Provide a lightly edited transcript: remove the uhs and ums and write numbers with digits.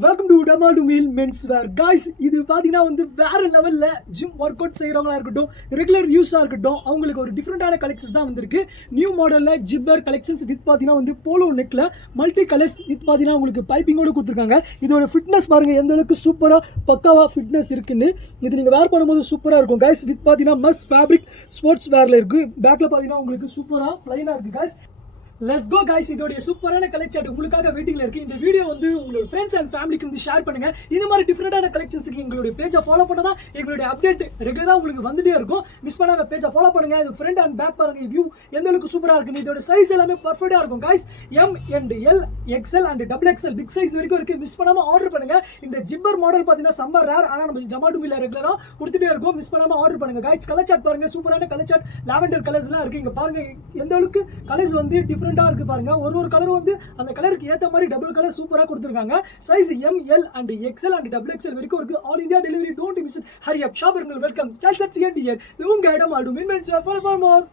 Welcome to டமாடு மீல் men's wear guys. இது பார்த்தீங்கன்னா வேற லெவலில் ஜிம் ஒர்க் அவுட் செய்கிறவங்களா இருக்கட்டும், ரெகுலர் யூஸாக இருக்கட்டும், அவங்களுக்கு ஒரு டிஃப்ரெண்டான கலெக்ஷன்ஸ் தான் வந்திருக்கு. நியூ மாடலில் ஜிப்பர் கலெக்ஷன்ஸ் வித் பார்த்தீங்கன்னா போலோ நெக்கில் மல்டி கலர்ஸ் வித் பார்த்தீங்கன்னா உங்களுக்கு பைப்பிங்கோடு கொடுத்துருக்காங்க. இதோட ஃபிட்னஸ் பாருங்கள் எந்த அளவுக்கு சூப்பராக பக்காவாக ஃபிட்னஸ் இருக்குன்னு. இது நீங்கள் வேர் பண்ணும்போது சூப்பராக இருக்கும் காய்ஸ். வித் பார்த்தீங்கன்னா மஸ் ஃபேப்ரிக் ஸ்போர்ட்ஸ் வேரில் இருக்குது. பேக்கில் பார்த்தீங்கன்னா உங்களுக்கு சூப்பராக ப்ளைனாக இருக்குது காய்ஸ். Let's go guys. இதோட சூப்பரான கலெக்ஷன் உங்களுக்காக வெயிட்டிங்ல இருக்கு. இந்த வீடியோ உங்களோட ஃப்ரெண்ட்ஸ் அண்ட் ஃபேமிலிக்கு ஷேர் பண்ணுங்க. இந்த மாதிரி டிஃபரெண்டான கலெக்ஷன்ஸ்க்கு எங்களுடைய பேஜை ஃபாலோ பண்ணா எங்களுடைய அப்டேட் ரெகுலரா உங்களுக்கு வந்துட்டே இருக்கும். மிஸ் பண்ணாம பேஜை ஃபாலோ பண்ணுங்க. இது ஃப்ரண்ட் அண்ட் பேக் பாருங்க, வியூ எந்த அளவுக்கு சூப்பரா இருக்கு. இதோட சைஸ் எல்லாமே பர்ஃபெக்ட்டா இருக்கும் guys. M and L, XL and double XL big size வரைக்கும் இருக்கு. மிஸ் பண்ணாம ஆர்டர் பண்ணுங்க. இந்த ஜிப்பர் மாடல் பாத்தீங்கன்னா சம்மர் ரேர், ஆனா நம்ம டமாட்டோ மீல ரெகுலரா கொடுத்துட்டே இருக்கும். மிஸ் பண்ணாம ஆர்டர் பண்ணுங்க गाइस. கலர் சார்ட் பாருங்க, சூப்பரான கலர் சார்ட், லாவெண்டர் கலர்ஸ்லாம் இருக்கு. இங்க பாருங்க எந்த அளவுக்கு கலர்ஸ் டிஃபரெண்டா இருக்கு பாருங்க. ஒரு கலர் அந்த கலருக்கு ஏத்த மாதிரி டபுள் கலர் சூப்பரா கொடுத்திருக்காங்க. Size M, L and XL and double XL வரைக்கும் இருக்கு. All India delivery. Don't miss. Hurry up ஷாப்பர்கள் வெல்கம். Style set CNDR. உங்க இடம் ஆடும். ஃபார் மோர்.